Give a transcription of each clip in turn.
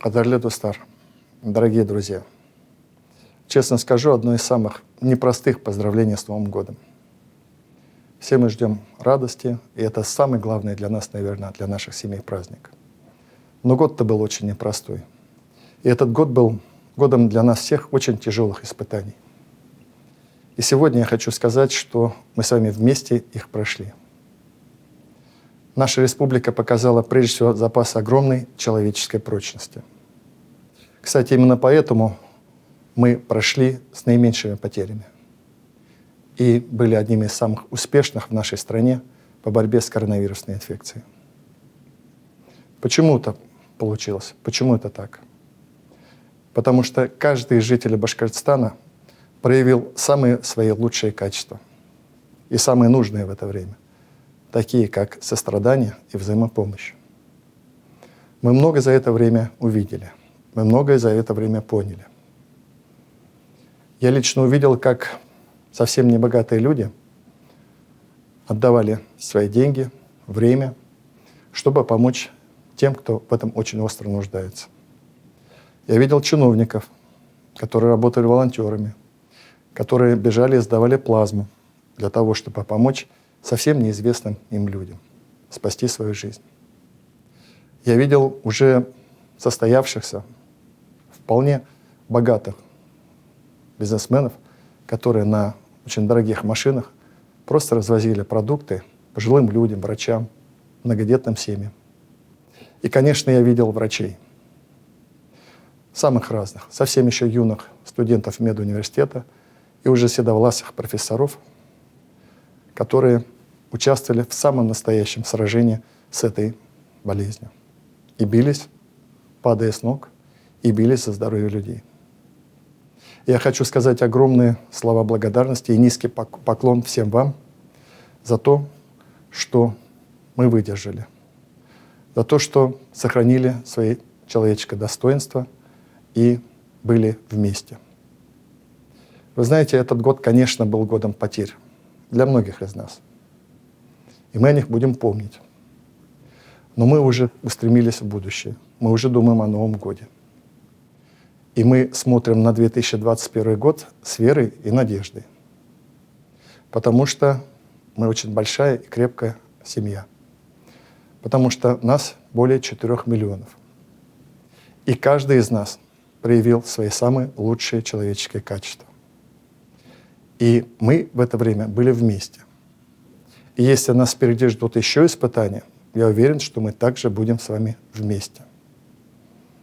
Кадерлі достар, дорогие друзья, честно скажу, одно из самых непростых поздравлений с Новым годом. Все мы ждем радости, и это самый главный для нас, наверное, для наших семей праздник. Но год-то был очень непростой. И этот год был годом для нас всех очень тяжелых испытаний. И сегодня я хочу сказать, что мы с вами вместе их прошли. Наша республика показала прежде всего запас огромной человеческой прочности. Кстати, именно поэтому мы прошли с наименьшими потерями и были одними из самых успешных в нашей стране по борьбе с коронавирусной инфекцией. Почему это получилось? Почему это так? Потому что каждый из жителей Башкортостана проявил самые свои лучшие качества и самые нужные в это время, такие как сострадание и взаимопомощь. Мы много за это время увидели, мы многое за это время поняли. Я лично увидел, как совсем небогатые люди отдавали свои деньги, время, чтобы помочь тем, кто в этом очень остро нуждается. Я видел чиновников, которые работали волонтерами, которые бежали и сдавали плазму для того, чтобы помочь совсем неизвестным им людям, спасти свою жизнь. Я видел уже состоявшихся, вполне богатых бизнесменов, которые на очень дорогих машинах просто развозили продукты пожилым людям, врачам, многодетным семьям. И, конечно, я видел врачей, самых разных, совсем еще юных студентов медуниверситета и уже седовласых профессоров, которые участвовали в самом настоящем сражении с этой болезнью. И бились, падая с ног, и бились за здоровье людей. Я хочу сказать огромные слова благодарности и низкий поклон всем вам за то, что мы выдержали, за то, что сохранили свое человеческое достоинство и были вместе. Вы знаете, этот год, конечно, был годом потерь для многих из нас. И мы о них будем помнить. Но мы уже устремились в будущее. Мы уже думаем о Новом годе. И мы смотрим на 2021 год с верой и надеждой. Потому что мы очень большая и крепкая семья. Потому что нас более 4 миллионов. И каждый из нас проявил свои самые лучшие человеческие качества. И мы в это время были вместе. И если нас впереди ждут еще испытания, я уверен, что мы также будем с вами вместе.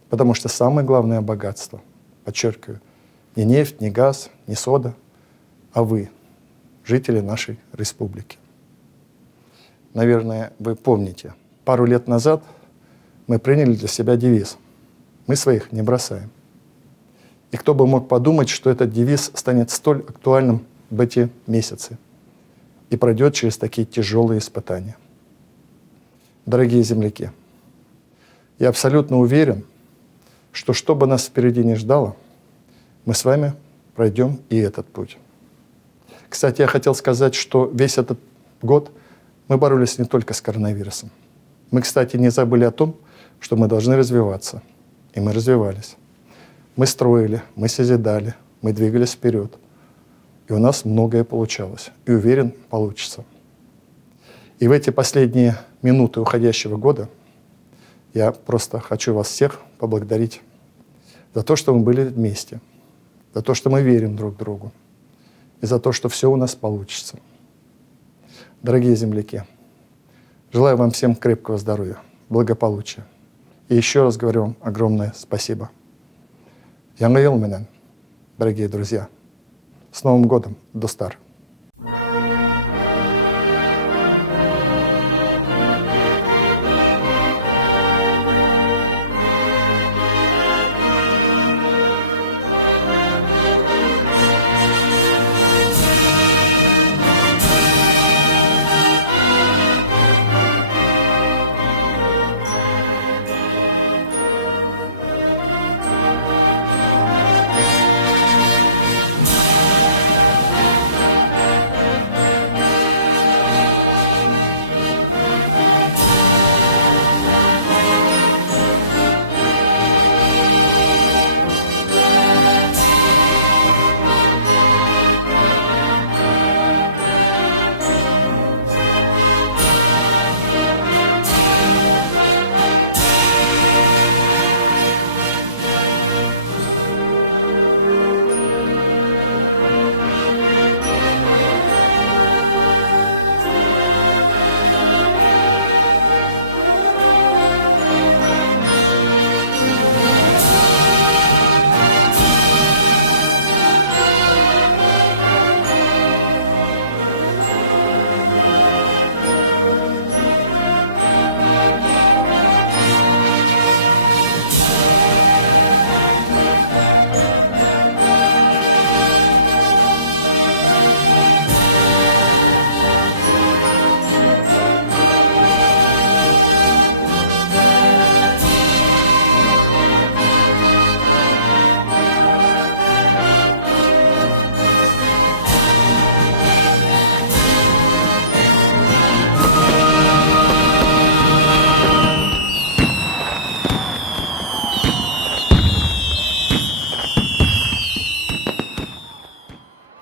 Потому что самое главное богатство, подчеркиваю, не нефть, не газ, не сода, а вы, жители нашей республики. Наверное, вы помните, пару лет назад мы приняли для себя девиз «Мы своих не бросаем». И кто бы мог подумать, что этот девиз станет столь актуальным в эти месяцы и пройдет через такие тяжелые испытания. Дорогие земляки, я абсолютно уверен, что бы нас впереди ни ждало, мы с вами пройдем и этот путь. Кстати, я хотел сказать, что весь этот год мы боролись не только с коронавирусом. Мы, кстати, не забыли о том, что мы должны развиваться. И мы развивались. Мы строили, мы созидали, мы двигались вперед. И у нас многое получалось. И уверен, получится. И в эти последние минуты уходящего года я просто хочу вас всех поблагодарить за то, что мы были вместе, за то, что мы верим друг другу, и за то, что все у нас получится. Дорогие земляки, желаю вам всем крепкого здоровья, благополучия. И еще раз говорю вам огромное спасибо. Яңа ел менен, дорогие друзья, с Новым годом, достар!